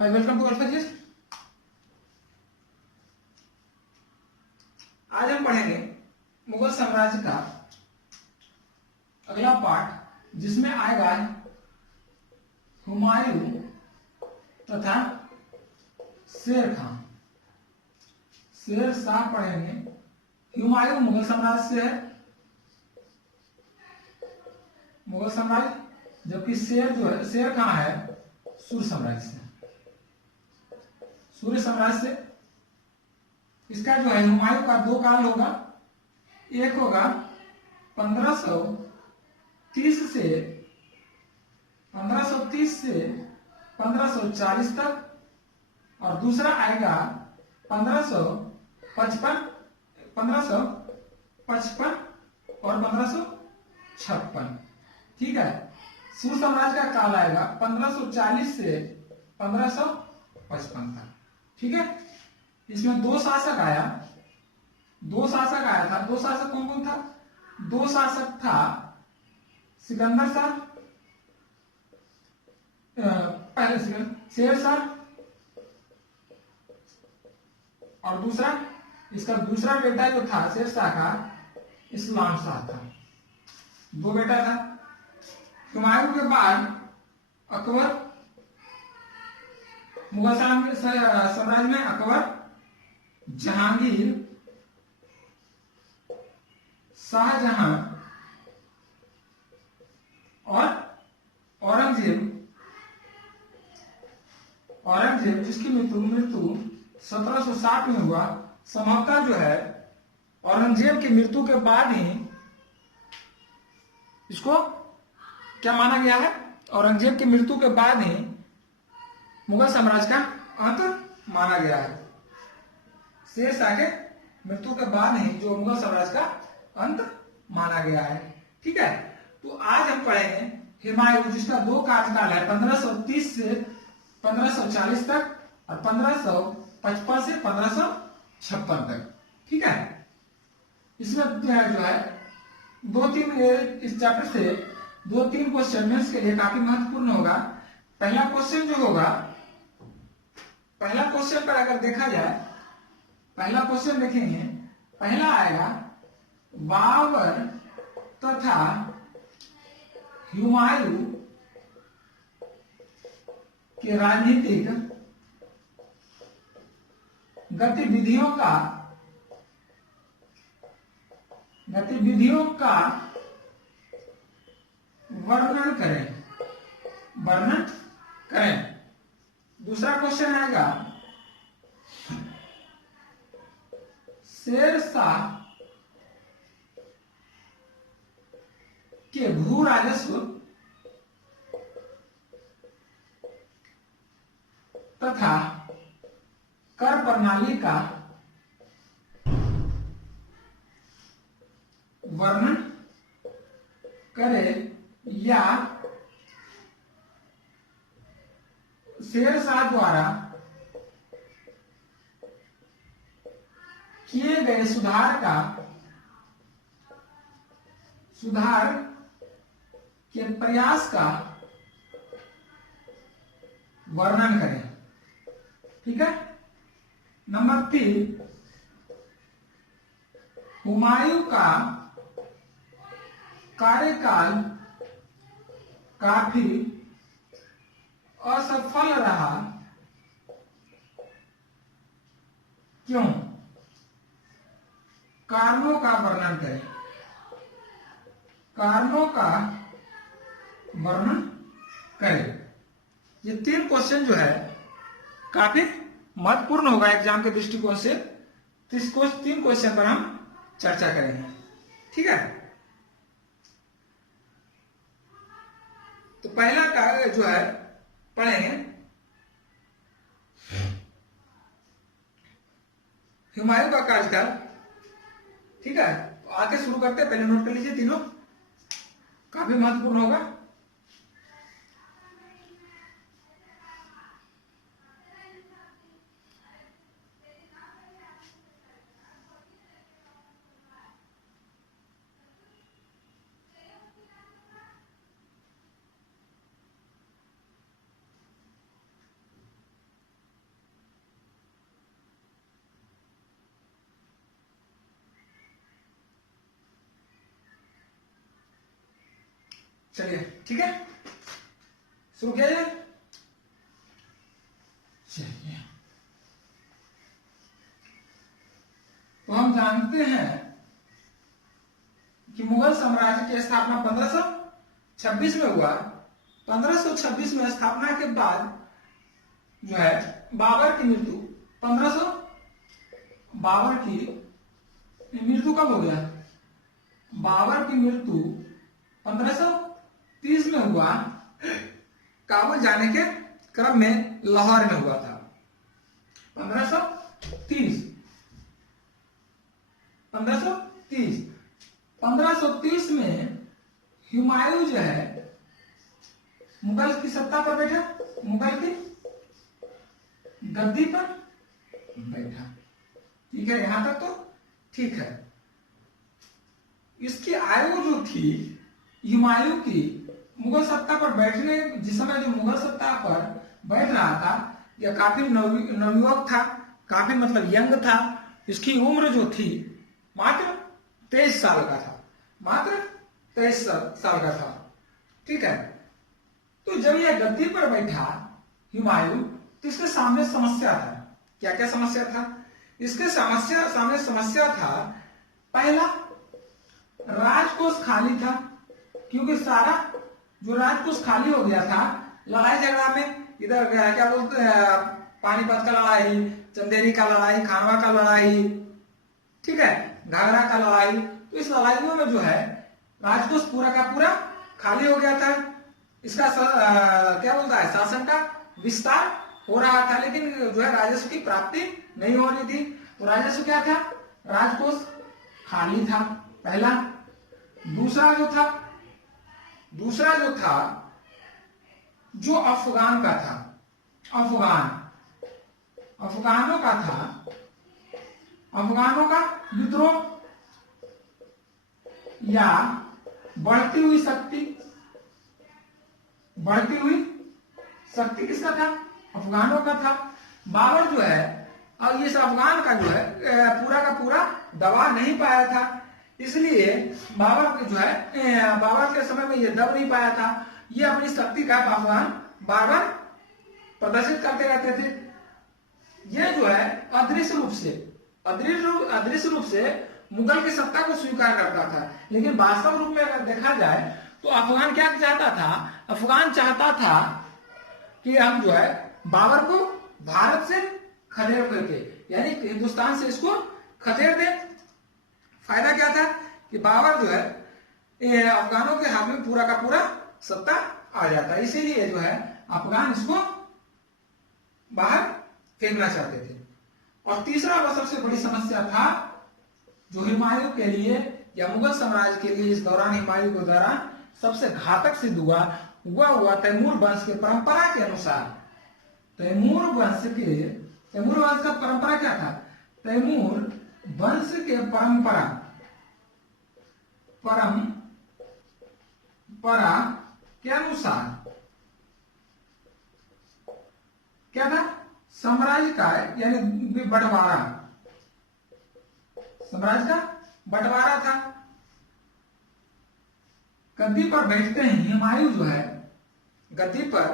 Hi, welcome to अल्फाजिस्ट। आज हम पढ़ेंगे मुगल साम्राज्य का अगला पार्ट, जिसमें आएगा हुमायूं तथा शेर खान। शेर शाह पढ़ेंगे। हुमायूं मुगल साम्राज्य से है, मुगल साम्राज्य, जबकि शेर जो है, शेर कहाँ है, सूर्य साम्राज्य से, सूर्य साम्राज्य से। इसका जो है हुमायूं का दो काल होगा। एक होगा 1530 से 1540 तक, और दूसरा आएगा 1555 और 1556। ठीक है। सूर्य साम्राज्य का काल आएगा 1540 से 1555 तक। ठीक है। इसमें दो शासक आया था। दो शासक कौन कौन था? दो शासक था सिकंदर शाह, पहले शेर शाह, और दूसरा, इसका दूसरा बेटा जो था शेर शाह का, इस्लाम शाह था। दो बेटा था। हुमायूं के बाद अकबर, मुगल साम्राज्य में अकबर, जहांगीर, शाहजहां और औरंगजेब, जिसकी मृत्यु 1760 में हुआ। संभवतः जो है औरंगजेब की मृत्यु के बाद ही इसको क्या माना गया है, औरंगजेब की मृत्यु के बाद ही मुगल साम्राज्य का अंत माना गया है। शेर शाह के मृत्यु के बाद ही जो मुगल साम्राज्य का अंत माना गया है। ठीक है। तो आज हम पढ़ेंगे हुमायूं, जिसका दो कार्यकाल है, 1530 से 1540 तक और 1555 से 1556 तक। ठीक है। इसमें जो है दो तीन, इस चैप्टर से दो तीन क्वेश्चन मेंस के लिए काफी महत्वपूर्ण होगा। पहला क्वेश्चन जो होगा, पहला क्वेश्चन पर अगर देखा जाए, पहला क्वेश्चन देखेंगे, पहला आएगा बाबर तथा हुमायूं के राजनीतिक गतिविधियों का वर्णन करें। दूसरा क्वेश्चन आएगा शेर शाह के भू राजस्व तथा कर प्रणाली का वर्णन करे, या शेर शाह द्वारा किए गए सुधार के प्रयास का वर्णन करें। ठीक है। नंबर 3, हुमायूं का कार्यकाल काफी असफल रहा, क्यों? कारणों का वर्णन करें। ये तीन क्वेश्चन जो है काफी महत्वपूर्ण होगा एग्जाम के दृष्टिकोण से। तीन क्वेश्चन पर हम चर्चा करेंगे। ठीक है। तो पहला का जो है पढ़ेंगे हुमायूं का कार्यकाल। ठीक है। तो आगे शुरू करते हैं। पहले नोट कर लीजिए, तीनों काफी महत्वपूर्ण होगा। चलिए ठीक है, शुरू किया जाए। चलिए, तो हम जानते हैं कि मुगल साम्राज्य की स्थापना 1526 में हुआ। 1526 में स्थापना के बाद जो है बाबर की मृत्यु, 1500 बाबर की मृत्यु कब हो गया? बाबर की मृत्यु 1530 में हुआ। काबुल जाने के क्रम में लाहौर में हुआ था। 1530 1530 में हुमायूं जो है मुगल की सत्ता पर बैठा, मुगल की गद्दी पर बैठा। ठीक है, यहां तक तो ठीक है। इसकी आयु जो थी हुमायूं की मुगल सत्ता पर बैठने, जिस समय जो मुगल सत्ता पर बैठ रहा था, यह काफी नवयुवक था, काफी मतलब यंग था। इसकी उम्र जो थी मात्र 23 साल का था, मात्र 23 साल का था। ठीक है, तो जब यह गद्दी पर बैठा हुमायूं, तो इसके सामने समस्या था। क्या क्या समस्या था? इसके सामने समस्या था, पहला राजकोष खाली था, क्योंकि सारा जो राजकोष खाली हो गया था लड़ाई झगड़ा में। इधर क्या बोलते हैं, पानीपत का लड़ाई, चंदेरी का लड़ाई, खानवा का लड़ाई, ठीक है, घाघरा का लड़ाई। तो इस लड़ाइयों में जो है राजकोष पूरा का पूरा खाली हो गया था। इसका क्या बोलता है, शासन का विस्तार हो रहा था, लेकिन जो है राजस्व की प्राप्ति नहीं हो रही थी। तो राजस्व क्या था? राजकोष खाली था, पहला। दूसरा जो था जो अफगान का था, अफगानों का था, अफगानों का विद्रोह या बढ़ती हुई शक्ति किसका था? अफगानों का था। बाबर जो है और इस अफगान का जो है पूरा का पूरा दबा नहीं पाया था, इसलिए बाबर जो है बाबर के समय में ये दब नहीं पाया था। ये अपनी शक्ति का अफगान बार बार प्रदर्शित करते रहते थे। ये जो है अदृश्य रूप से मुगल की सत्ता को स्वीकार करता था, लेकिन वास्तव रूप में अगर देखा जाए तो अफगान क्या चाहता था? अफगान चाहता था कि हम जो है बाबर को भारत से खदेड़ करके, यानी हिंदुस्तान से इसको खदेड़ दे। फायदा क्या था कि बाबर जो है अफगानों के हाथ में पूरा का पूरा सत्ता आ जाता, इसीलिए जो है अफगान इसको बाहर फेंकना चाहते थे। और तीसरा व सबसे बड़ी समस्या था जो हुमायूं के लिए या मुगल साम्राज्य के लिए इस दौरान, हुमायूं के दौरान सबसे घातक सिद्ध हुआ तैमूर वंश के परंपरा के अनुसार। तैमूर वंश का परंपरा क्या था? तैमूर वंश के परंपरा के अनुसार क्या था? साम्राज्य का यानी बंटवारा, साम्राज्य का बंटवारा था। गद्दी पर बैठते ही हुमायूं जो है, गद्दी पर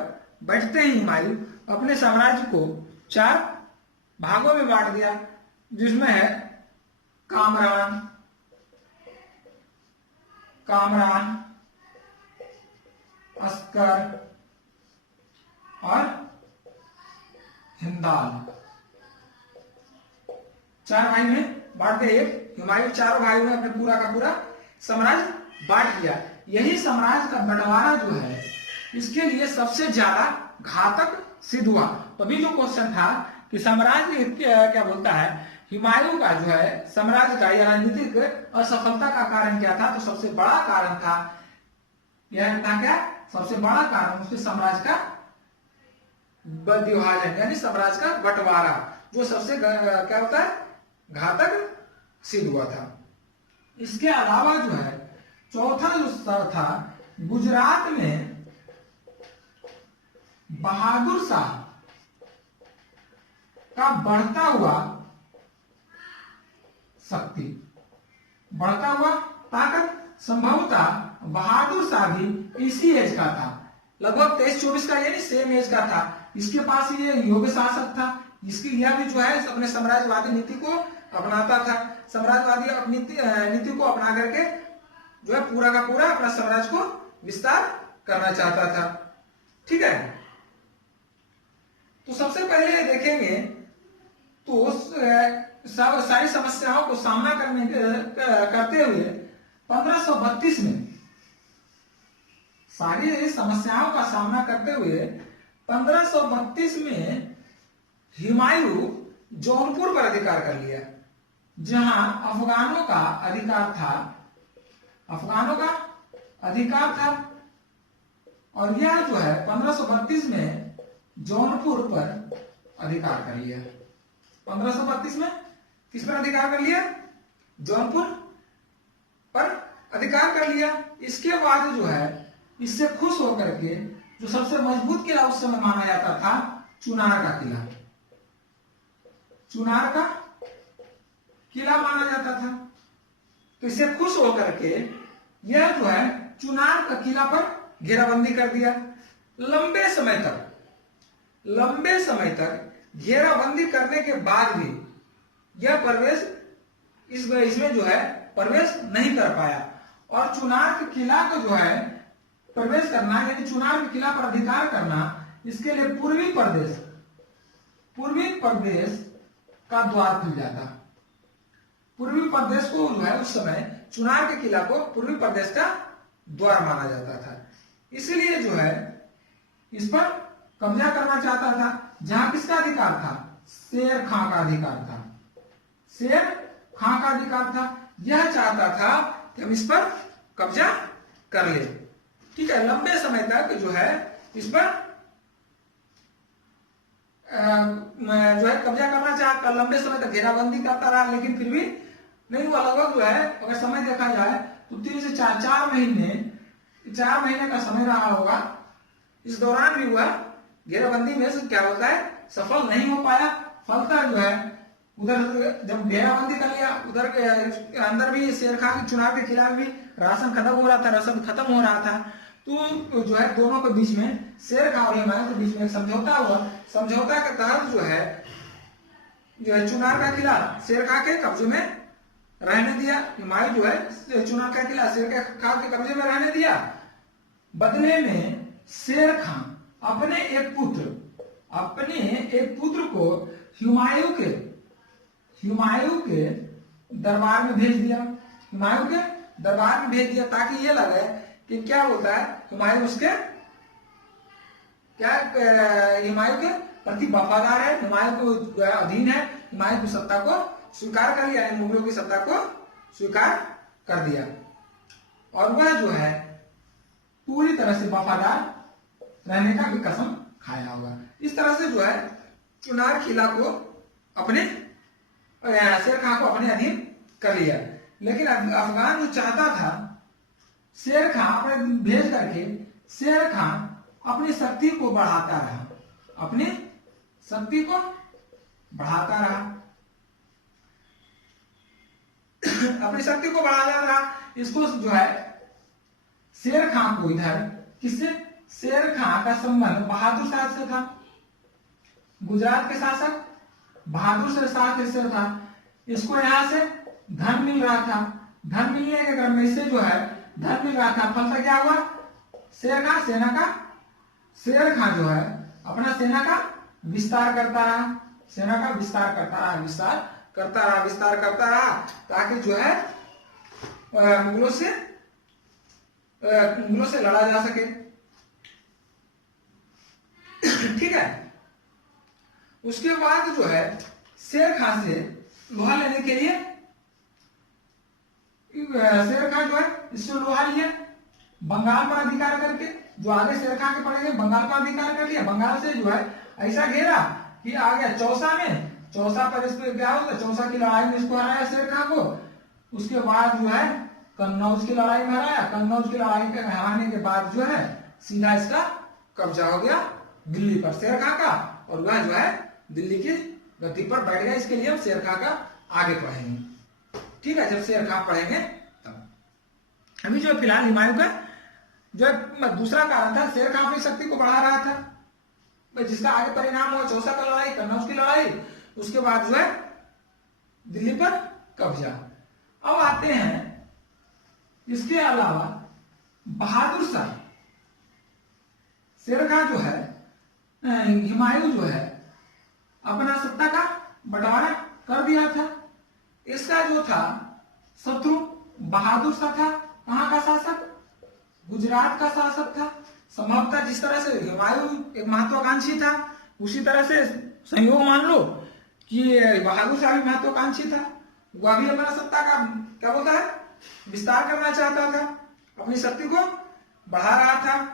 बैठते ही हुमायूं अपने साम्राज्य को 4 भागों में बांट दिया, जिसमें है कामरान, अस्कर और हिंदाल। 4 भाई में बांट के एक हुमायूं 4 भाइयों में अपने पूरा का पूरा साम्राज्य बांट दिया। यही साम्राज्य का बंटवारा जो है इसके लिए सबसे ज्यादा घातक सिद्ध हुआ। तभी जो क्वेश्चन था कि साम्राज्य क्या बोलता है, हुमायूं का जो है साम्राज्य का या राजनीतिक असफलता का कारण क्या था? तो सबसे बड़ा कारण था यह था क्या? सबसे बड़ा कारण उसके साम्राज्य का विभाजन, यानी साम्राज्य का बंटवारा, जो सबसे क्या होता है घातक सिद्ध हुआ था। इसके अलावा जो है चौथा जो स्तर था, गुजरात में बहादुर शाह का बढ़ता हुआ शक्ति, बढ़ता हुआ ताकत संभवतः बहादुर शाह भी इसी एज का था, लगभग 23-24 का, यानी सेम एज का था। इसके पास ये योग्य शासक था, इसकी यह भी जो है अपने साम्राज्यवादी नीति को अपनाता था। साम्राज्यवादी अपनी नीति को अपना करके जो है पूरा का पूरा अपना साम्राज्य को विस्तार करना चाहता था। ठीक है, तो सबसे पहले देखेंगे तो सारी समस्याओं को सामना करते हुए 1532 में, सारी समस्याओं का सामना करते हुए 1532 में हुमायूं जौनपुर पर अधिकार कर लिया, जहां अफगानों का अधिकार था। और यह जो है 1532 में जौनपुर पर अधिकार कर लिया। 1532 में किस पर अधिकार कर लिया? जौनपुर पर अधिकार कर लिया। इसके बाद जो है इससे खुश होकर के जो सबसे मजबूत किला उस समय माना जाता था, चुनार का किला, चुनार का किला माना जाता था। तो इससे खुश होकर के यह जो है चुनार का किला पर घेराबंदी कर दिया। लंबे समय तक घेराबंदी करने के बाद भी यह प्रवेश इसमें जो है प्रवेश नहीं कर पाया। और चुनार के किला को जो है प्रवेश करना, यानी चुनार के किला पर अधिकार करना, इसके लिए पूर्वी प्रदेश का द्वार खुल जाता। पूर्वी प्रदेश को जो है उस समय चुनार के किला को पूर्वी प्रदेश का द्वार माना जाता था। इसलिए जो है इस पर कब्जा करना चाहता था। जहां किसका अधिकार था? शेर खां का अधिकार था। शेर खां का अधिकार था। यह चाहता था कि हम इस पर कब्जा कर ले। ठीक है, लंबे समय तक जो है इस पर जो है कब्जा करना चाहता, लंबे समय तक घेराबंदी करता रहा, लेकिन फिर भी नहीं हुआ। लगभग जो है अगर समय देखा जाए तो 3 से 4 महीने का समय रहा होगा। इस दौरान भी हुआ घेराबंदी में से क्या होता है, सफल नहीं हो पाया। फलतः जो है उधर जब घेराबंदी कर लिया, उधर के अंदर भी शेर खां के चुनाव के खिलाफ भी राशन खत्म हो रहा था। तो जो है दोनों के बीच में, शेर खां और हुमायूं के बीच में समझौता हुआ। समझौता के तहत जो है चुनार का किला शेर खां के कब्जे में रहने दिया। हुमायूं जो है चुनार का किला शेर खां के कब्जे में रहने दिया। बदले में शेर खां अपने एक पुत्र को हुमायूं के दरबार में भेज दिया। ताकि ये लगे कि क्या होता है, हुमायूं के प्रति वफादार है, हुमायूं को अधीन है, हुमायूं की सत्ता को स्वीकार कर लिया, मुगलों की सत्ता को स्वीकार कर दिया। और वह जो है पूरी तरह से वफादार रहने का भी कसम खाया होगा। इस तरह से जो है चुनार किला को शेर खां को अपने अधीन कर लिया। लेकिन अफगान जो चाहता था, शेर खां अपने भेज करके शेर खां अपनी शक्ति को बढ़ाता रहा। इसको जो है शेर खां को इधर किससे, शेर खां का संबंध बहादुर शाह से था। गुजरात के शासक बहादुर शाह से था। इसको यहां से धन मिल रहा था। धन मिलने के क्रम में इससे जो है धन मिल रहा था। फलतः क्या हुआ, शेर खां जो है अपना सेना का विस्तार करता रहा, ताकि जो है मुगलों से लड़ा जा सके। ठीक है, उसके बाद जो है शेर खां से लोहा लेने के लिए शेर खां जो है इससे लोहा लिया, बंगाल पर अधिकार करके। जो आगे शेर खां के पड़ेंगे, बंगाल पर अधिकार कर लिया। बंगाल से जो है ऐसा घेरा कि आ गया चौसा पर इस पे क्या होता, चौसा की लड़ाई में इसको हराया शेर खां को। उसके बाद जो है कन्नौज की लड़ाई में हराया। कन्नौज की लड़ाई के हराने के बाद जो है सीधा इसका कब्जा हो गया दिल्ली पर शेर खां का, और वह जो है दिल्ली की गद्दी पर बैठ गया। इसके लिए हम शेर खां का आगे पढ़ेंगे। ठीक है, जब शेर खां पढ़ेंगे तब। अभी जो फिलहाल हुमायूं का जो दूसरा कारण था, शेर खां अपनी शक्ति को बढ़ा रहा था, जिसका आगे परिणाम हुआ चौसा का लड़ाई, कन्नौज की लड़ाई, उसके बाद जो है दिल्ली पर कब्जा। अब आते हैं इसके अलावा बहादुर शाह। शेर खां जो है, हुमायूं जो है अपना सत्ता का बंटवारा कर दिया था। इसका जो था शत्रु बहादुर शाह था। कहां का शासक? गुजरात का शासक था। संभवतः जिस तरह से हुमायूं एक महत्वाकांक्षी था, उसी तरह से संयोग मान लो कि बहादुर शाह भी महत्वाकांक्षी था। वह भी अपना सत्ता का क्या बोलता है विस्तार करना चाहता था, अपनी शक्ति को बढ़ा रहा था।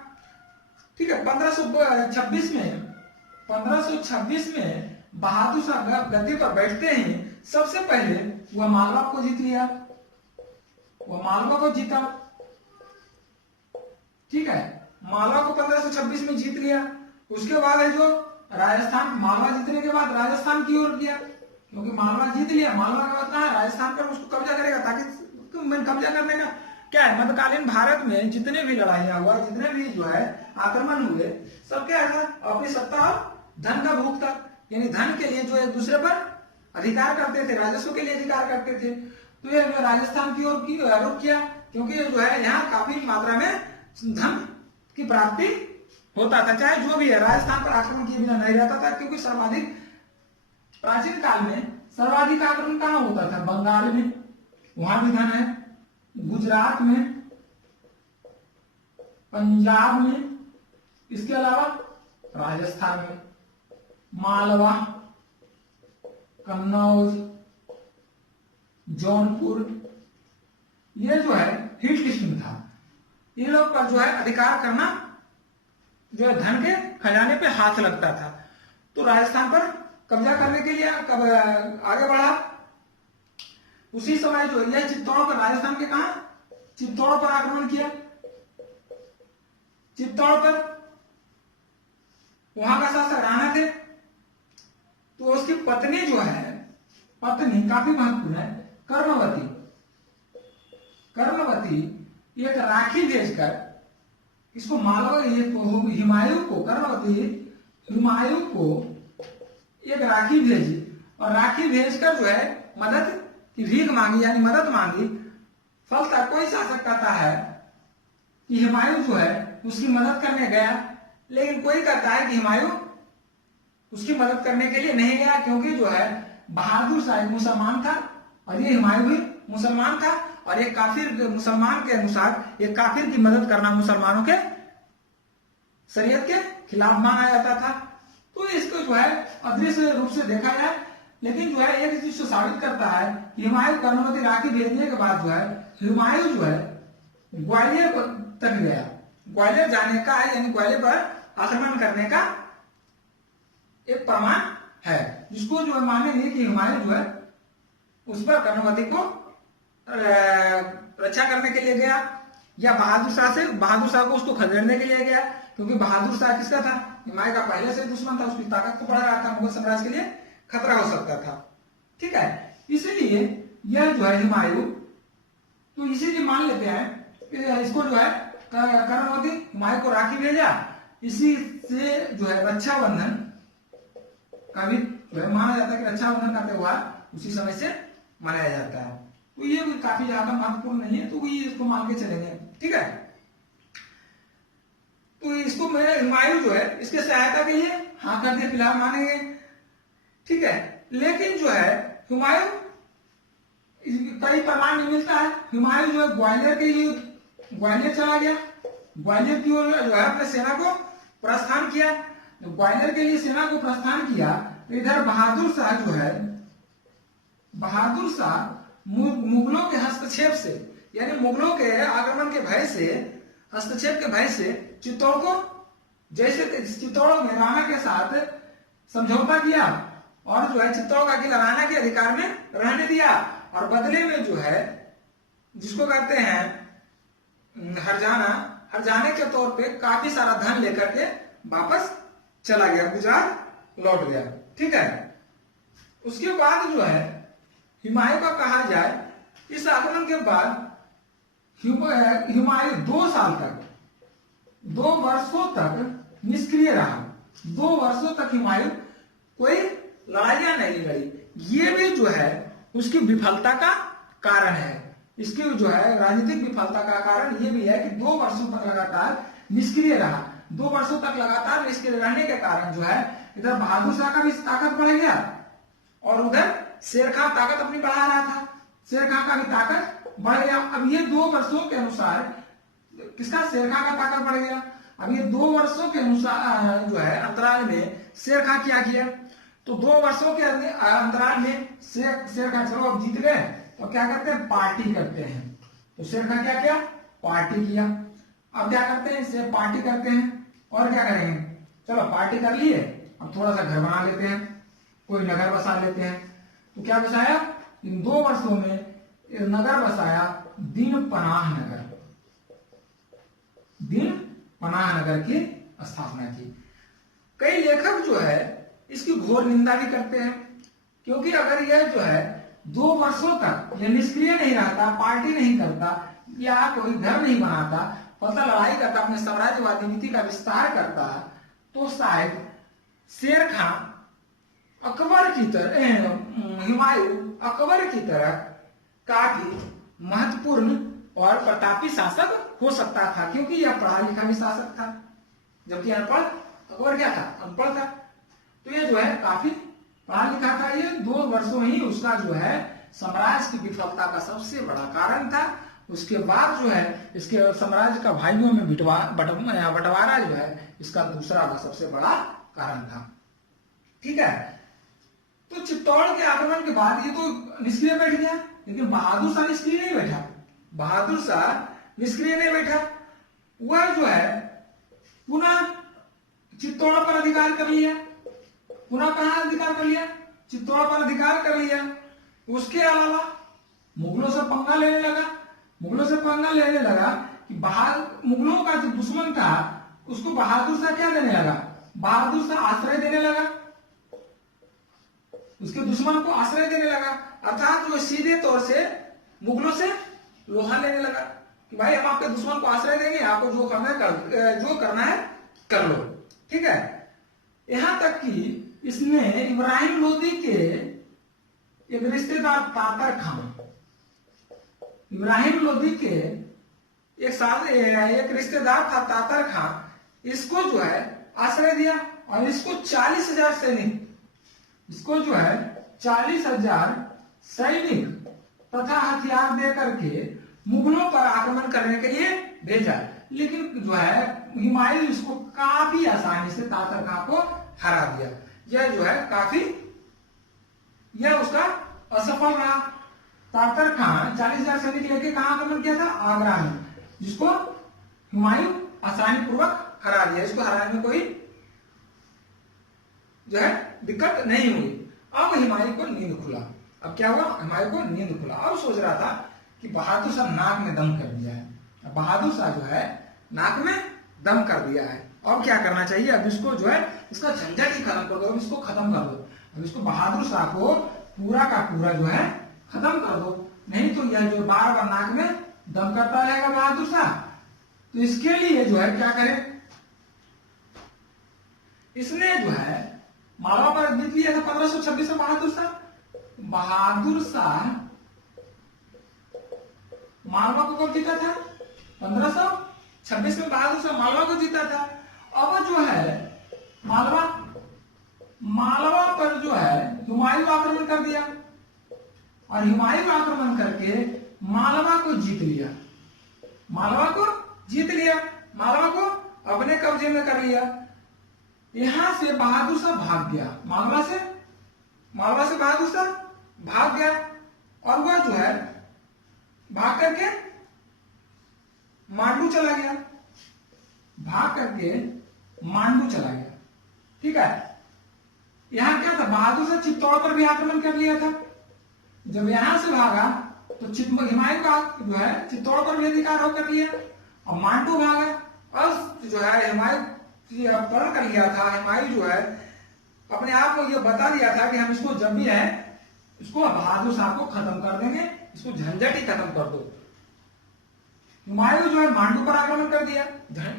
ठीक है, 1526 में बहादुर शाह गद्दी पर बैठते ही सबसे पहले वह मालवा को जीत लिया, वह मालवा को जीता। ठीक है, मालवा को 1526 में जीत लिया। उसके बाद है जो राजस्थान, मालवा जीतने के बाद राजस्थान की ओर किया, क्योंकि मालवा जीत लिया, मालवा का मतलब है राजस्थान पर उसको कब्जा करेगा, ताकि कब्जा करने का क्या है, मध्यकालीन भारत में जितने भी लड़ाइयां हुआ, जितने भी जो है आक्रमण हुए, सब क्या है अपनी सत्ता और धन का भूख था। यानी धन के लिए जो एक दूसरे पर अधिकार करते थे, राजस्व के लिए अधिकार करते थे। तो ये राजस्थान की ओर की रुख किया, क्योंकि जो है यहाँ काफी मात्रा में धन की प्राप्ति होता था, चाहे जो भी है। राजस्थान पर आक्रमण किए बिना नहीं रहता था, क्योंकि सर्वाधिक प्राचीन काल में सर्वाधिक आक्रमण कहाँ होता था? बंगाल में, वहां भी धन है, गुजरात में, पंजाब में, इसके अलावा राजस्थान में, मालवा, कन्नौज, जौनपुर, ये जो है हिल स्टेशन था। इन लोग पर जो है अधिकार करना जो है धन के खजाने पे हाथ लगता था। तो राजस्थान पर कब्जा करने के लिए कब आगे बढ़ा। उसी समय जो यह चित्तौड़ पर, राजस्थान के कहा चित्तौड़ पर आक्रमण किया। चित्तौड़ पर वहां का शासक राणा थे, तो उसकी पत्नी जो है, पत्नी काफी महत्वपूर्ण है, कर्मवती। कर्मवती एक राखी भेजकर इसको मालवा, हुमायूं को, कर्मवती हुमायूं को एक राखी भेजी, और राखी भेजकर जो है मदद की भीख मांगी, यानी मदद मांगी। फलतः कोई शासक कहता है कि हुमायूं जो है उसकी मदद करने गया, लेकिन कोई कहता है कि हुमायूं उसकी मदद करने के लिए नहीं गया, क्योंकि जो है बहादुर शाह मुसलमान था और ये हुमायूं भी मुसलमान था, और एक काफिर, मुसलमान के अनुसार एक काफिर की मदद करना मुसलमानों के शरीयत के खिलाफ माना जाता था। तो इसको जो है अदृश्य रूप से देखा जाए, लेकिन जो है एक चीज साबित करता है कि हुमायूं कर्मवती राखी भेजने के बाद जो है हुमायूं जो है ग्वालियर तक गया। ग्वालियर जाने का है, यानी ग्वालियर पर आक्रमण करने का एक प्रमाण है, जिसको जो है मानेंगे कि हुमायूं जो है उस पर कर्मवती को रक्षा करने के लिए गया, या बहादुर शाह को उसको खदेड़ने के लिए गया, क्योंकि बहादुर शाह किसका था? हुमायूं का पहले से दुश्मन था, उसकी ताकत को बढ़ रहा था, मुगल साम्राज्य के लिए खतरा हो सकता था। ठीक है, इसीलिए यह जो है हुमायूं, तो इसीलिए मान लेते हैं इसको जो है कर्मवती हुमायूं को राखी भेजा, इसी से जो है रक्षाबंधन का भी जो है माना जाता है कि रक्षाबंधन का त्योहार उसी समय से मनाया जाता है। तो ये भी काफी ज्यादा महत्वपूर्ण नहीं है, तो ये इसको मान के चलेंगे। ठीक है, तो इसको मैं हुमायूं जो है इसके सहायता के लिए हाँ कर दिया, फिलहाल मानेंगे। ठीक है, लेकिन जो है हुमायूं कई प्रमाण नहीं मिलता है। हुमायूं जो है ग्वालियर के लिए ग्वालियर चला गया, ग्वालियर की ओर जो है अपने सेना को प्रस्थान किया। ग्वालियर के लिए सेना को प्रस्थान किया, इधर बहादुर शाह जो है, बहादुर शाह मुगलों के हस्तक्षेप से, यानी मुगलों के आक्रमण के भय से, हस्तक्षेप के भय से चित्तौड़ को, जैसे चित्तौड़ में राणा के साथ समझौता किया और जो है चित्तौड़ का किला राणा के अधिकार में रहने दिया, और बदले में जो है जिसको कहते हैं हरजाने के तौर पे काफी सारा धन लेकर के वापस चला गया, गुजरात लौट गया। ठीक है, उसके बाद जो है हुमायूं का कहा जाए, इस आक्रमण के बाद हुमायूं 2 साल तक, 2 वर्षों तक निष्क्रिय रहा। 2 वर्षों तक हुमायूं कोई लड़ाइयां नहीं लड़ी। ये भी जो है उसकी विफलता का कारण है। इसकी जो है राजनीतिक विफलता का कारण ये भी है कि 2 वर्षों तक लगातार निष्क्रिय रहा। 2 वर्षों तक लगातार निष्क्रिय रहने के कारण जो है इधर बहादुर शाह का भी ताकत बढ़ गया और उधर शेर खां ताकत अपनी बढ़ा रहा था। शेर खां का भी ताकत बढ़ गया। अब ये 2 वर्षों के अनुसार किसका, शेर खां का ताकत बढ़ गया। अब ये 2 वर्षों के अनुसार जो है अंतराल में शेर खां क्या किया, तो 2 वर्षों के अंतराल में शेर खां चलो अब जीत गए तो क्या करते हैं, पार्टी करते हैं। तो शेर खां क्या किया, पार्टी किया। अब क्या करते हैं, शेर पार्टी करते हैं और क्या करेंगे, चलो पार्टी कर लिए, अब थोड़ा सा घर बना लेते हैं, कोई नगर बसा लेते हैं। तो क्या बसाया, इन 2 वर्षों में नगर बसाया दीन पनाह नगर। दीन पनाह नगर की स्थापना की। कई लेखक जो है इसकी घोर निंदा भी करते हैं, क्योंकि अगर यह जो है 2 वर्षों तक यह निष्क्रिय नहीं रहता, पार्टी नहीं करता या कोई घर नहीं बनाता, फलता लड़ाई करता, अपने साम्राज्यवादी नीति का विस्तार करता, तो शायद शेर खां अकबर की तरह, हुमायूं अकबर की तरह काफी महत्वपूर्ण और प्रतापी शासक हो सकता था, क्योंकि यह पढ़ा लिखा भी शासक था, जबकि अनपढ़ अकबर क्या था, अनपढ़ था। तो ये जो है काफी पढ़ा लिखा था। ये 2 वर्षों ही उसका जो है साम्राज्य की विफलता का सबसे बड़ा कारण था। उसके बाद जो है इसके साम्राज्य का भाइयों में बंटवारा जो है इसका दूसरा सबसे बड़ा कारण था। ठीक है, तो चित्तौड़ के आक्रमण के बाद ये तो निष्क्रिय बैठ गया, लेकिन बहादुर शाह निष्क्रिय नहीं बैठा। बहादुर शाह निष्क्रिय नहीं बैठा, वह जो है पुनः चित्तौड़ पर अधिकार कर लिया। पुनः कहां अधिकार कर लिया, चित्तौड़ पर अधिकार कर लिया। उसके अलावा मुगलों से पंगा लेने लगा। मुगलों से पंगा लेने लगा कि मुगलों का जो दुश्मन था उसको बहादुर शाह क्या देने लगा, बहादुर शाह आश्रय देने लगा, उसके दुश्मन को आश्रय देने लगा। अर्थात वो सीधे तौर से मुगलों से लोहा लेने लगा कि भाई हम आपके दुश्मन को आश्रय देंगे, आपको जो करना है कर लो। ठीक है, यहां तक कि इसने इब्राहिम लोदी के एक रिश्तेदार तातर खां, इब्राहिम लोदी के एक रिश्तेदार था तातर खां, इसको जो है आश्रय दिया और इसको 40,000 सैनिक, इसको जो है 40,000 सैनिक तथा हथियार दे करके मुगलों पर आक्रमण करने के लिए भेजा। लेकिन जो है हुमायूं इसको काफी आसानी से तातर खां को हरा दिया। यह जो है काफी, यह उसका असफल रहा। तातर खां 40,000 सैनिक लेके कहां आक्रमण किया था, आगरा में, जिसको हुमायूं आसानी पूर्वक हरा दिया। इसको हराने में कोई जो है दिक्कत नहीं हुई। अब हुमायूं को नींद खुला। अब क्या हुआ, हुमायूं को नींद खुला। अब सोच रहा था कि बहादुर शाह नाक में दम कर दिया है। बहादुर शाह जो है नाक में दम कर दिया है। अब क्या करना चाहिए, अब इसको जो है इसका झंझट ही खत्म कर दो, इसको खत्म कर दो। अब इसको बहादुर शाह को पूरा का पूरा जो है खत्म कर दो, नहीं तो यह जो बार बार नाक में दम करता रहेगा बहादुर शाह। तो इसके लिए जो है क्या करे, इसने जो है मालवा पर जीत लिया था 1526 में बहादुर शाह। बहादुर शाह मालवा को कब जीता था, 1526 में बहादुर शाह मालवा को जीता था। अब जो है मालवा पर जो है हुमायूं आक्रमण कर दिया और हुमायूं आक्रमण करके मालवा को जीत लिया। मालवा को जीत लिया, मालवा को अपने कब्जे में कर लिया। यहां से बहादुर शाह भाग गया, मालवा से बहादुर शाह भाग गया और वह जो है भाग करके मांडू चला गया, भाग करके मांडू चला गया। ठीक है, यहां क्या था, बहादुर शाह चित्तौड़ पर भी आक्रमण कर लिया था। जब यहां से भागा तो हुमायूं का जो है चित्तौड़ पर भी अधिकार हो कर लिया और मांडू भागा। अब जो है हुमायूं प्रण कर लिया था, हुमायूं जो है अपने आप को यह बता दिया था कि हम इसको जब भी है इसको बहादुर शाह को खत्म कर देंगे, इसको झंझट ही खत्म कर दो। हुमायूं जो है मांडू पर आक्रमण कर दिया,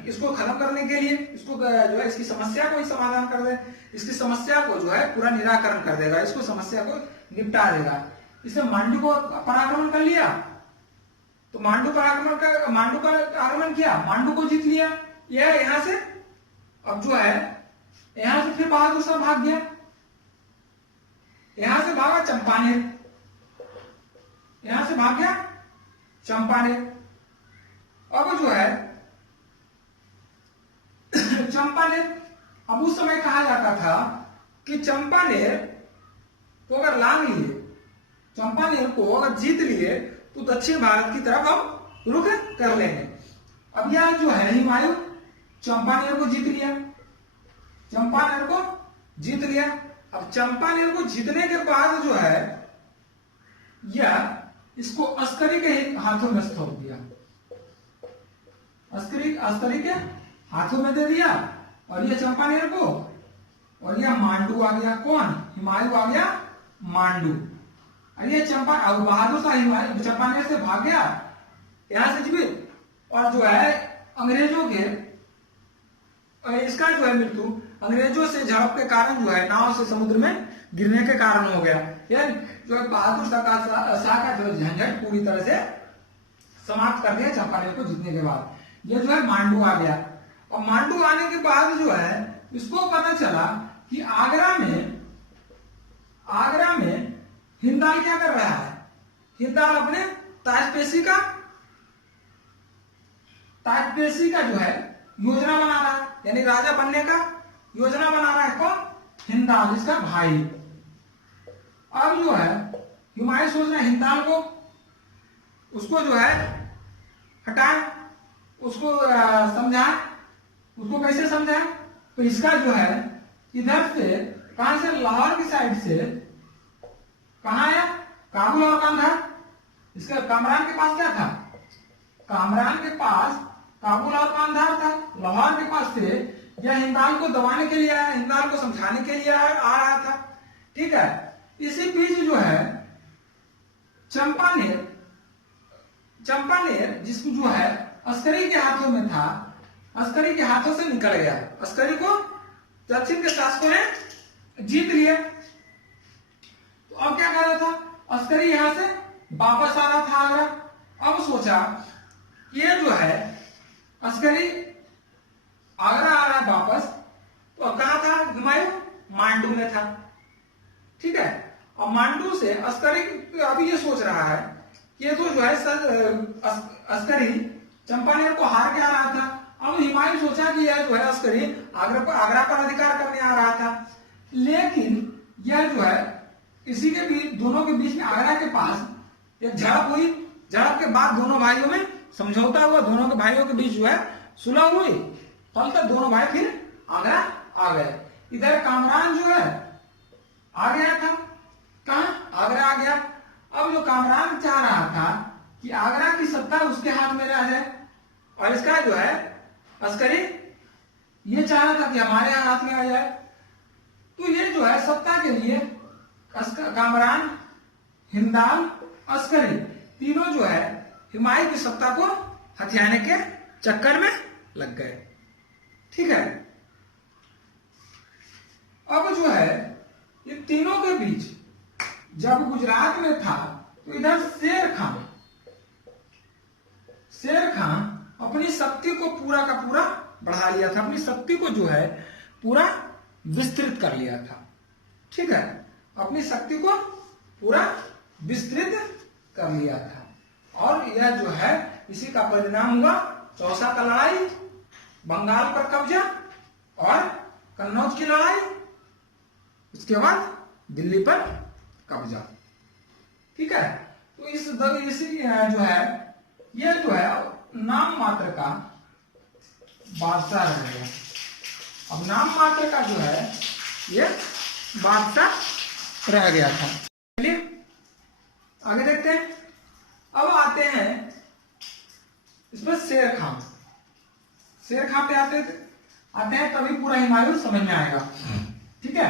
इसको खत्म करने के लिए, इसको जो है इसकी समस्या को ही समाधान कर दे, इसकी समस्या को जो है पूरा निराकरण कर देगा, इसको समस्या को निपटा देगा। इसने मांडू को पर आक्रमण कर लिया, तो मांडू पर आक्रमण किया, मांडू को जीत लिया, यह यहां से अब जो है यहां से फिर बहादुर शाह भाग गया, यहां से भागा चंपानेर, यहां से भाग गया चंपानेर। अब जो है चंपानेर, अब उस समय कहा जाता था कि चंपानेर को अगर लांग लिए, चंपानेर को अगर जीत लिए तो दक्षिण भारत की तरफ हम रुख कर लेंगे। अब यह जो है हुमायूं चंपानेर को जीत लिया, चंपानेर को जीत लिया। अब चंपानेर को जीतने के बाद जो है यह इसको अस्करी के हाथों में सौंप दिया, अस्करी के हाथों में दे दिया, और ये चंपानेर को, और यह मांडू आ गया, कौन? हुमायूं आ गया मांडू। और ये बहादुर शाह चंपानेर से भाग गया, यहां से जीवित, और जो है अंग्रेजों के इसका जो है मृत्यु अंग्रेजों से झड़प के कारण जो है नाव से समुद्र में गिरने के कारण हो गया। यह जो है बहादुर शाह का जो झंझट पूरी तरह से समाप्त कर दिया चंपानेर को जीतने के बाद। ये जो है मांडू आ गया, और मांडू आने के बाद जो है इसको पता चला कि आगरा में हिंदाल क्या कर रहा है, हिंदाल अपने ताजपेशी का जो है योजना बना रहा है, यानी राजा बनने का योजना बना रहा है। कौन? हिंदाल, इसका भाई। अब जो है हुमायूं सोच रहे हिंदाल को, उसको जो है हटाए, उसको समझाए, उसको कैसे समझाए? तो इसका जो है इधर से, कहां से? लाहौर की साइड से, कहां है? काबुल और कंधार। इसका कामरान के पास क्या था? कामरान के पास काबुल और कंधार था। लाहौर के पास से यह हिंदाल को दबाने के लिए आया, हिंदाल को समझाने के लिए आ रहा था। ठीक है, इसी बीच जो है चंपानेर जिसको जो है अस्करी के हाथों में था, अस्करी के हाथों से निकल गया, अस्करी को दक्षिण के शासकों ने जीत लिया। तो अब क्या कर रहा था? अस्करी यहां से वापस आ रहा था आगरा। अब सोचा ये जो है अस्करी आगरा आ रहा है वापस, तो अब कहां था हुमायूं? मांडू में था। ठीक है, और मांडू से अस्करी अभी ये सोच रहा है ये तो जो है अस्करी चंपानेर को हार के आ रहा था। अब हुमायूं सोचा कि यह जो है अस्करी आगरा पर अधिकार करने आ रहा था, लेकिन यह जो है इसी के बीच, दोनों के बीच में आगरा के पास एक झड़प हुई। झड़प के बाद दोनों भाइयों में समझौता हुआ, दोनों के भाइयों के बीच जो है सुलह हुई, फलतः दोनों भाई फिर आगरा आ गए। इधर कामरान जो है आ गया था, कहां? आगरा आ गया। अब जो कामरान चाह रहा था कि आगरा की सत्ता उसके हाथ में रह जाए, और इसका जो है अस्करी ये चाह रहा था कि हमारे हाथ में आ जाए। तो ये जो है सत्ता के लिए कामरान, हिंदाल, अस्करी तीनों जो है हुमायूं की सत्ता को हथियाने के चक्कर में लग गए। ठीक है, अब जो है ये तीनों के बीच जब गुजरात में था तो इधर शेर खान अपनी शक्ति को पूरा का पूरा बढ़ा लिया था, अपनी शक्ति को जो है पूरा विस्तृत कर लिया था। ठीक है, अपनी शक्ति को पूरा विस्तृत कर लिया था, और यह जो है इसी का परिणाम हुआ चौसा का लड़ाई, बंगाल पर कब्जा और कन्नौज की लड़ाई, उसके बाद दिल्ली पर कब्जा। ठीक है, तो इसी जो है ये जो है नाम मात्र का बादशाह रह गया। अब नाम मात्र का जो है ये बादशाह रह गया था। चलिए आगे देखते हैं। अब आते हैं इस पर शेर खां पे आते हैं, तभी पूरा हुमायूं समझ में आएगा। ठीक है,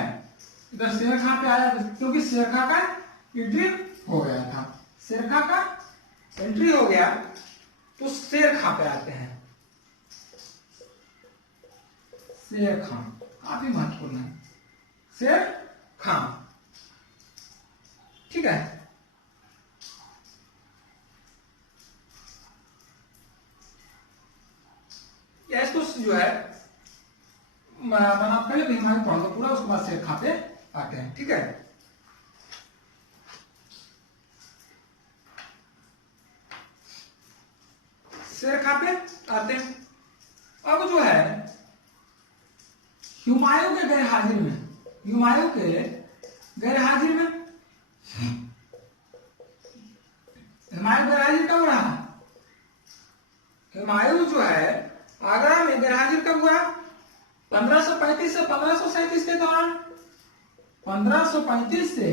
इधर शेर खां पे आया क्योंकि शेर खां का एंट्री हो गया था, शेर खां का एंट्री हो गया। तो शेर खां पे आते हैं। शेर खां काफी महत्वपूर्ण है, शेर खां। ठीक है, यह तो जो है मैंने पहले भी हमारे पढ़ा था पूरा, उसके बाद शेर खां पे आते हैं। ठीक है, शेर खां पे आते हैं। अब जो है हुमायूं के गैर हाजिर में, हुमायूं के गैर हाजिर में, हुमायूं गैर हाजिर कब रहा? हुमायूं जो है आगरा में गैर हाजिर कब हुआ? 1535 से 1537 के दौरान। 1535 से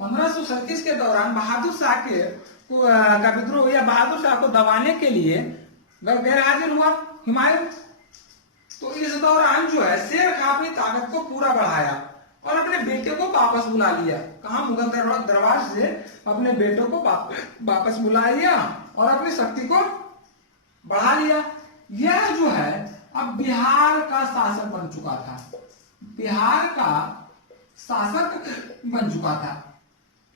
1537 के दौरान बहादुर शाह के का विद्रोह या बहादुर शाह को दबाने के लिए गैर हाजिर हुआ हुमायूं। तो इस दौरान जो है शेर खां अपनी ताकत को पूरा बढ़ाया और अपने बेटे को वापस बुला लिया। कहा? मुगल दरबार से अपने बेटों को वापस बुला लिया और अपनी शक्ति को बढ़ा लिया। यह जो है अब बिहार का शासक बन चुका था, बिहार का शासक बन चुका था,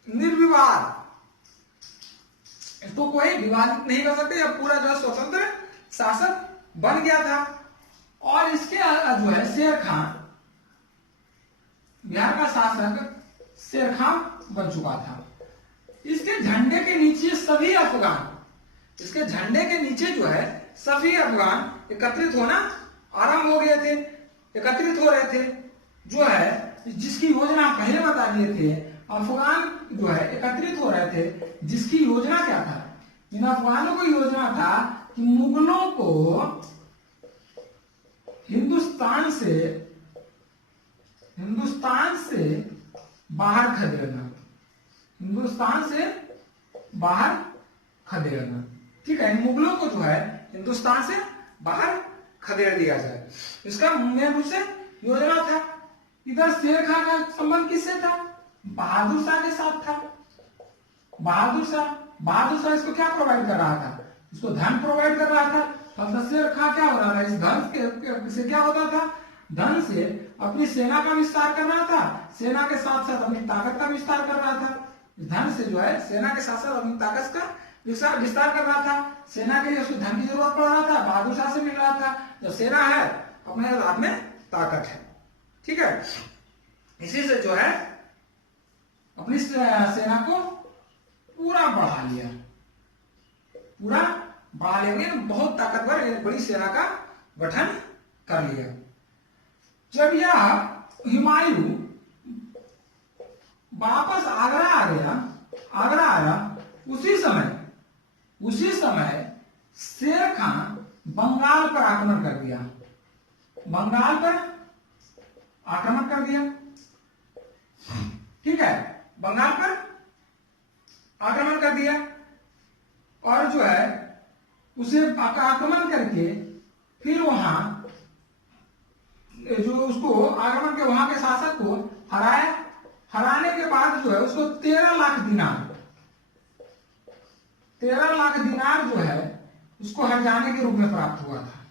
निर्विवाद, इसको कोई विवादित नहीं कर सकते। अब पूरा जो है स्वतंत्र शासक बन गया था। और इसके जो है शेर खां, बिहार का शासक शेर खां बन चुका था। इसके झंडे के नीचे सभी अफगान, इसके झंडे के नीचे जो है सभी अफगान एकत्रित होना आरंभ हो गए थे, एकत्रित हो रहे थे। जो है जिसकी योजना पहले बता दिए थे, अफगान जो है एकत्रित हो रहे थे, जिसकी योजना क्या था? इन अफगानों को योजना था कि मुगलों को हिंदुस्तान से बाहर खदेड़ना, हिंदुस्तान से बाहर खदेड़ना। ठीक है, मुगलों को जो है हिंदुस्तान से बाहर खदेड़ दिया जाए, इसका मेन रूप से योजना था। इधर शेर खां का संबंध किससे था? बहादुर शाह के साथ था। बहादुर शाह इसको क्या प्रोवाइड कर रहा था? इसको धन प्रोवाइड कर रहा था। तो शेर खां क्या हो रहा था? इस धन से क्या होता था? धन से अपनी सेना का विस्तार कर रहा था, सेना के साथ साथ अपनी ताकत का विस्तार कर रहा था। धन से जो है सेना के साथ साथ अपनी ताकत का विस्तार कर रहा था। सेना के लिए उसको धन की जरूरत पड़ रहा था, बहादुर शाह से मिल रहा था। जब सेना है, अपने हाथ में ताकत है। ठीक है, इसी से जो है अपनी सेना को पूरा बढ़ा लिया, पूरा बढ़ा लिया, बहुत ताकतवर एक बड़ी सेना का गठन कर लिया। जब यह हुमायूं वापस आगरा आया, उसी समय शेर खां बंगाल पर आक्रमण कर दिया, बंगाल पर आक्रमण कर दिया। ठीक है, बंगाल पर आक्रमण कर दिया और जो है उसे आक्रमण करके फिर वहां जो उसको आक्रमण के वहां के शासक को हराया। हराने के बाद जो है उसको 13 लाख दिनार जो है उसको हर्जाने के रूप में प्राप्त हुआ था,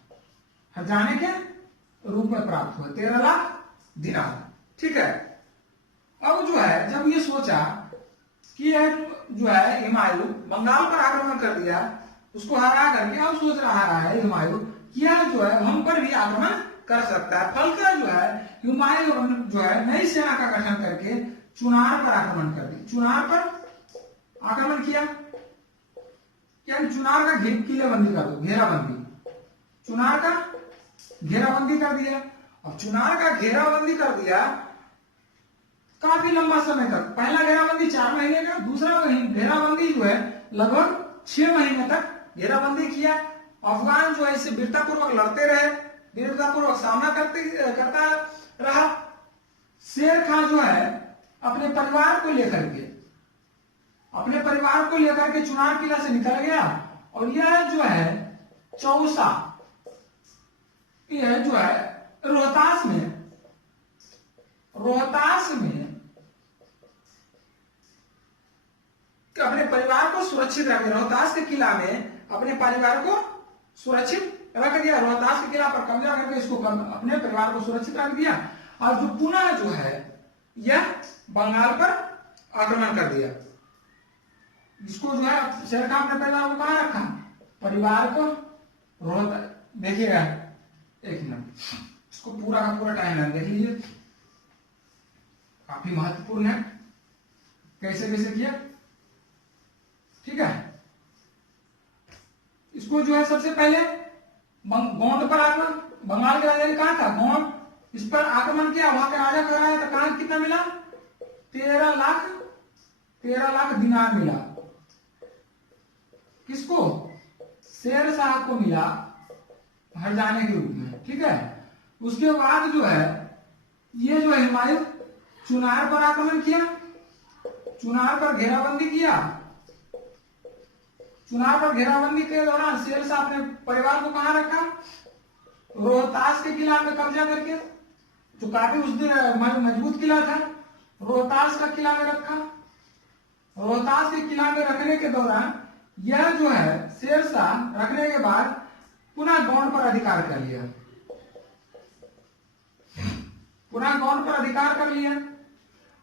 हर्जाने के रूप में प्राप्त हुआ 13 लाख दिनार। ठीक है, अब जो है जब ये सोचा कि यह जो है हुमायूं बंगाल पर आक्रमण कर दिया, उसको हरा करके अब सोच रहा है हुमायूं कि यह जो है हम पर भी आक्रमण कर सकता है। फलतः जो है हुमायूं जो है नई सेना का गठन करके चुनार पर आक्रमण कर दिया, चुनार पर आक्रमण किया। चुनार का किलेबंदी कर दो, घेराबंदी, चुनार का घेराबंदी कर दिया। अब चुनार का घेराबंदी कर दिया काफी लंबा समय तक। पहला घेराबंदी 4 महीने का, दूसरा घेराबंदी जो है लगभग 6 महीने तक घेराबंदी किया। अफगान जो है इससे वीरतापूर्वक लड़ते रहे, वीरतापूर्वक सामना करता रहा। शेर खां जो है अपने परिवार को लेकर के चुनार किला से निकल गया और यह जो है चौसा, यह जो है रोहतास में अपने परिवार को सुरक्षित रखे, रोहतास के किला में अपने परिवार को सुरक्षित रख दिया, रोहतास के किला पर कब्जा करके इसको अपने परिवार को सुरक्षित रख दिया। और जो पुनः जो है यह बंगाल पर आक्रमण कर दिया। इसको जो है शेर खान अपने परिवार को कहां रखा, परिवार को रोहतास, देखिएगा एक मिनट, इसको पूरा का पूरा टाइम लाइन देख लीजिए, काफी महत्वपूर्ण है कैसे कैसे किया। ठीक है, इसको जो है सबसे पहले गोंड पर आक्रमण, बंगाल के राजा ने कहा था गोंड, इस पर आक्रमण किया, वहां के राजा को हराया तो कहां कितना मिला, 13 लाख दिनार मिला। किसको, शेर शाह को मिला हर जाने के रूप में। ठीक है, उसके बाद जो है ये जो है हुमायूं चुनार पर आक्रमण किया, चुनार पर घेराबंदी किया। चुनार पर घेराबंदी के दौरान शेर शाह अपने परिवार को कहां रखा, रोहतास के किला में कब्जा करके, जो काफी उस दिन मजबूत किला था, रोहतास का किला में रखा। रोहतास के किला में रखने के दौरान यह जो है शेर शाह रखने के बाद पुनः गोंड पर अधिकार कर लिया, पुनः गोंड पर अधिकार कर लिया।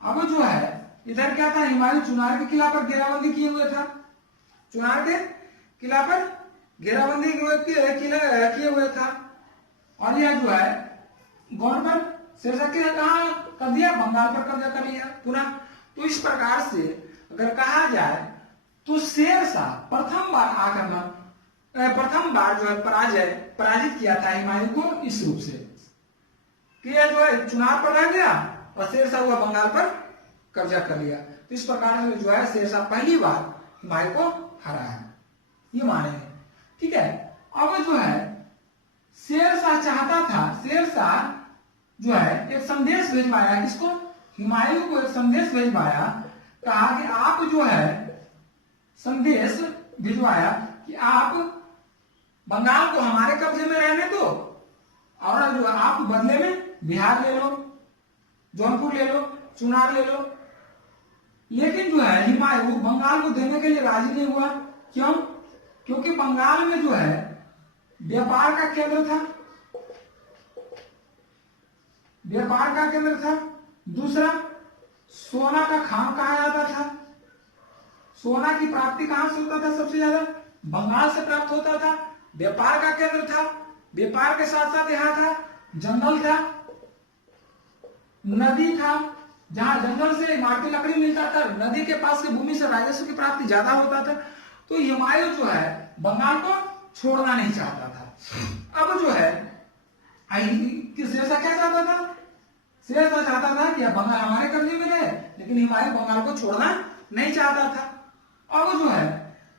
अब जो है इधर क्या था, हुमायूं चुनार के किला पर घेराबंदी किए हुए था, चुनार के किला पर घेराबंदी किए हुए था। और यह जो है गोंड पर शेर शाह के कहा कर दिया, बंगाल पर कब्जा कर लिया पुनः। तो इस प्रकार से अगर कहा जाए तो शेर शाह प्रथम बार जो है पराजित किया था हुमायूं को इस रूप से कि यह जो है चुनाव पर रह गया और शेर शाह हुआ बंगाल पर कब्जा कर लिया। तो इस प्रकार से जो है शेर शाह पहली बार हुमायूं को हरा है, ये माने हैं। ठीक है, अब जो है शेर शाह चाहता था, शेर शाह जो है एक संदेश भेजवाया, किसको, हुमायूं को एक संदेश भेजवाया, कहा कि आप जो है संदेश भिजवाया कि आप बंगाल को हमारे कब्जे में रहने दो और जो आप बदले में बिहार ले लो, जौनपुर ले लो, चुनार ले लो। लेकिन जो है हुमायूं बंगाल को देने के लिए राजी नहीं हुआ। क्यों, क्योंकि बंगाल में जो है व्यापार का केंद्र था, व्यापार का केंद्र था। दूसरा, सोना का खान कहा जाता था, सोना की प्राप्ति कहां से होता था, सबसे ज्यादा बंगाल से प्राप्त होता था। व्यापार का केंद्र था, व्यापार के साथ साथ यहां था जंगल था, नदी था, जहां जंगल से इमारती लकड़ी मिलता था, नदी के पास की भूमि से राजस्व की प्राप्ति ज्यादा होता था। तो हुमायूं जो है बंगाल को छोड़ना नहीं चाहता था। अब जो है शेर शाह क्या चाहता था, शेर शाह चाहता था कि बंगाल हमारे कब्जे में रहे, लेकिन हुमायूं बंगाल को छोड़ना नहीं चाहता था। अब जो है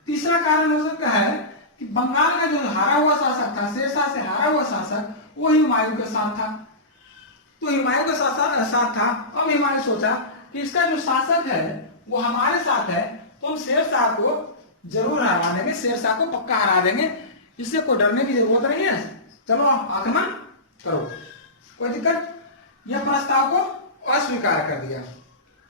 तीसरा कारण हो सकता है कि बंगाल का जो हारा हुआ शासक था, शेर शाह से हारा हुआ शासक, वो हुमायूं के साथ था। तो हुमायूं के साथ था। अब हुमायूं सोचा कि इसका जो शासक है वो हमारे साथ है, तो हम शेर शाह को जरूर हरा देंगे, शेर शाह को पक्का हरा देंगे, इससे कोई डरने की जरूरत नहीं है, चलो आप आक्रमण करो, कोई दिक्कत। यह प्रस्ताव को अस्वीकार कर दिया।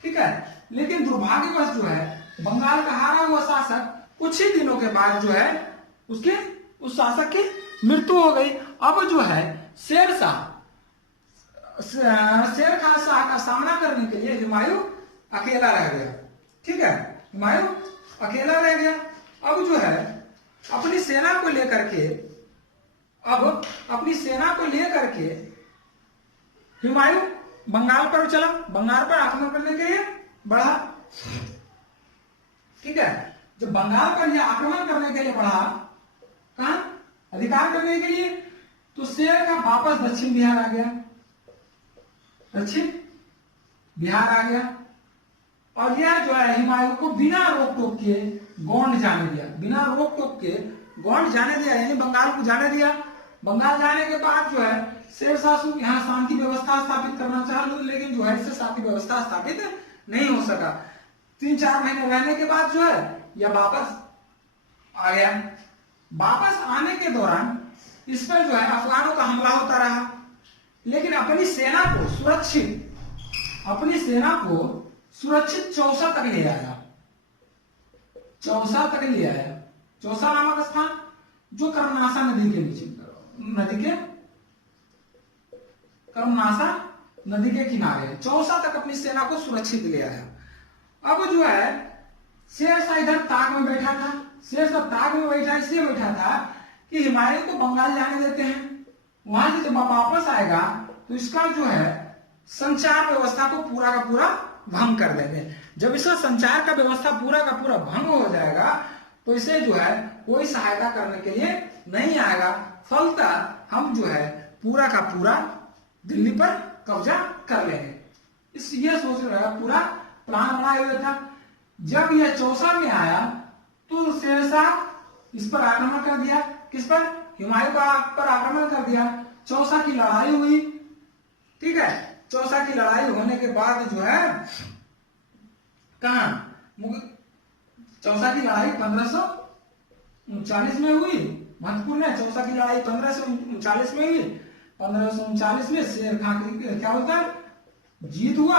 ठीक है, लेकिन दुर्भाग्यवश जो है बंगाल का हारा हुआ शासक कुछ ही दिनों के बाद जो है उस शासक की मृत्यु हो गई। अब जो है शेर खान शाह का सामना करने के लिए हुमायूं अकेला रह गया। ठीक है, हुमायूं अकेला रह गया। अब जो है अपनी सेना को लेकर के हुमायूं बंगाल पर चला, बंगाल पर आक्रमण करने के लिए बढ़ा। ठीक है, जब बंगाल पर यह आक्रमण करने के लिए बढ़ा, कहां अधिकार करने के लिए, तो शेर का वापस दक्षिण बिहार आ गया, दक्षिण बिहार आ गया। और यह जो है हुमायूं को बिना रोक टोक के गोंड जाने दिया, बिना रोक टोक के गोंड जाने दिया, यानी बंगाल को जाने दिया। बंगाल जाने के बाद जो है शेर शाह यहाँ शांति व्यवस्था स्थापित करना चाहा, लेकिन जो है इससे शांति व्यवस्था स्थापित नहीं हो सका। 3-4 महीने रहने के बाद जो है यह वापस आ गया। वापस आने के दौरान इस पर जो है अफगानों का हमला होता रहा, लेकिन अपनी सेना को सुरक्षित चौसा तक ले आया, चौसा तक ले आया। चौसा नामक स्थान जो कर्मनाशा नदी के नीचे, कर्मनाशा नदी के किनारे है। चौसा तक अपनी सेना को सुरक्षित ले आया। अब जो है शेरशाह इधर ताक में बैठा था। शेरशाह ताक में बैठा इसलिए बैठा था कि हिमालय को बंगाल जाने देते हैं, वहां से जब वापस आएगा तो इसका जो है संचार व्यवस्था को पूरा का पूरा भंग कर देंगे। जब इसका संचार का व्यवस्था पूरा का पूरा भंग हो जाएगा तो इसे जो है कोई सहायता करने के लिए नहीं आएगा। फलतः हम जो है पूरा का पूरा दिल्ली पर कब्जा कर लेंगे। इस ये सोच रहा पूरा प्लान बनाया हुआ था। जब यह चौसा में आया तो शेरशाह इस पर आक्रमण कर दिया। किस पर? हुमायूं पर आक्रमण कर दिया। चौसा की लड़ाई हुई, ठीक है। चौसा की लड़ाई होने के बाद जो है कहा चौसा की लड़ाई 1539 में हुई। महत्वपूर्ण है, चौसा की लड़ाई 1539 में हुई। 1539 में शेर खां क्या होता है जीत हुआ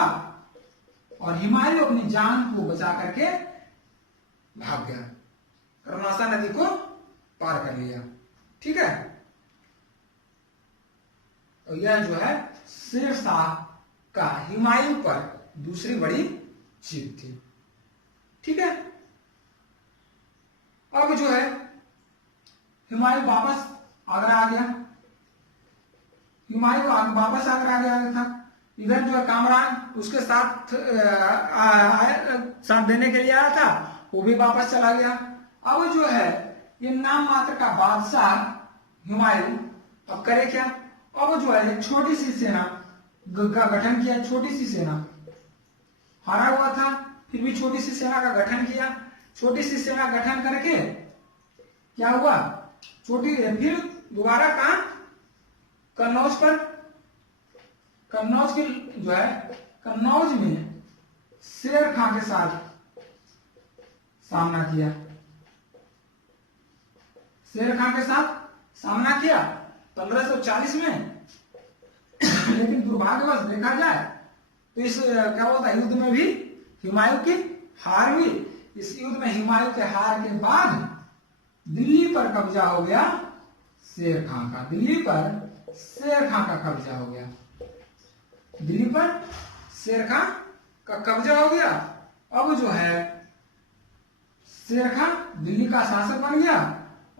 और हुमायूं अपनी जान को बचा करके भाग गया, कर्मनाशा नदी को पार कर लिया, ठीक है। और यह जो है शेरशाह का हुमायूं पर दूसरी बड़ी जीत थी, ठीक है। अब जो है हुमायूं वापस आगरा आ गया। हुमायूं वापस आगरा आ गया था। इधर जो है कामरान उसके साथ साथ देने के लिए आया था, वो भी वापस चला गया। अब जो है ये नाम मात्र का बादशाह हुमायूं अब करे क्या? अब जो है एक छोटी सी सेना का गठन किया। छोटी सी सेना, हारा हुआ था फिर भी छोटी सी सेना का गठन किया। छोटी सी सेना गठन करके क्या हुआ, फिर दोबारा कहा कन्नौज पर। कन्नौज की जो है कन्नौज में शेर खां के साथ सामना किया। शेर खां के साथ सामना किया 1540 में। लेकिन दुर्भाग्यवश देखा जाए तो इस क्या बोलता है युद्ध में भी हुमायूं की हार हुई। इस युद्ध में हुमायूं के हार के बाद दिल्ली पर कब्जा हो गया शेर खां का। दिल्ली पर शेर खां का कब्जा हो गया। दिल्ली पर शेर खां का कब्जा हो गया। अब जो है शेर खां दिल्ली का शासक बन गया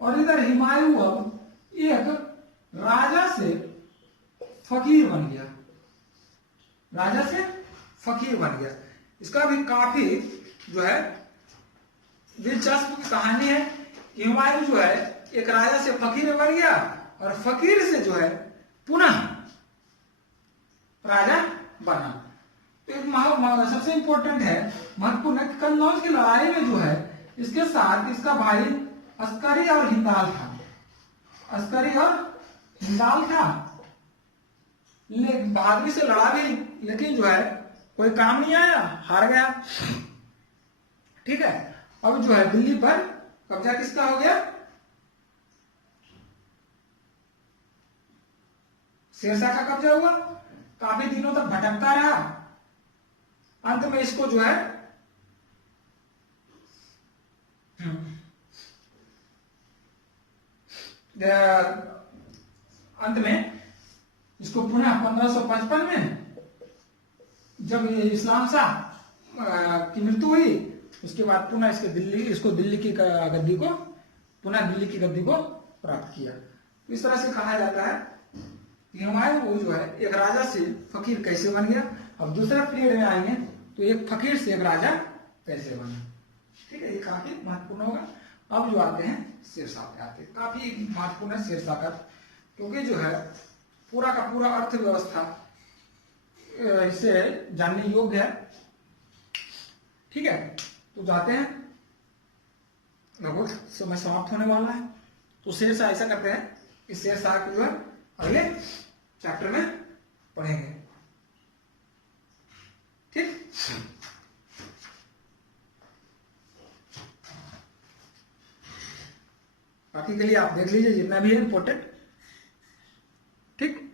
और इधर हुमायूं अब एक राजा से फकीर बन गया। राजा से फकीर बन गया। इसका भी काफी जो है दिलचस्प कहानी है। हुमायूं जो है एक राजा से फकीर बन गया और फकीर से जो है पुनः राजा बना। तो एक सबसे इंपॉर्टेंट है, महत्वपूर्ण है, कन्नौज की लड़ाई में जो है इसके साथ इसका भाई अस्करी और हिंदाल था। अस्करी और हिंदाल था। बहादुरी से लड़ा भी, लेकिन जो है कोई काम नहीं आया, हार गया, ठीक है। अब जो है दिल्ली पर कब्जा किसका हो गया? शेरशाह का कब्जा हुआ। काफी दिनों तक भटकता रहा। अंत में इसको जो है इसको पुनः 1555 में जब इस्लाम शाह की मृत्यु हुई उसके बाद पुनः इसको दिल्ली की गद्दी को प्राप्त किया। इस तरह से कहा जाता है कि हुमायूं जो है एक राजा से फकीर कैसे बन गया। अब दूसरा पीरियड में आएंगे तो एक फकीर से एक राजा कैसे बना, ठीक है। ये काफी महत्वपूर्ण होगा। अब जो आते हैं शेरशाह पे आते हैं, काफी महत्वपूर्ण है शेरशाह का, क्योंकि जो है पूरा का पूरा अर्थव्यवस्था इससे जानने योग्य है, ठीक है। तो जाते हैं, लगभग समय समाप्त होने वाला है। तो शेरशाह ऐसा करते हैं कि शेरशाह की जो है अगले चैप्टर में पढ़ेंगे, ठीक। बाकी के लिए आप देख लीजिए जितना भी है इंपॉर्टेंट, ठीक।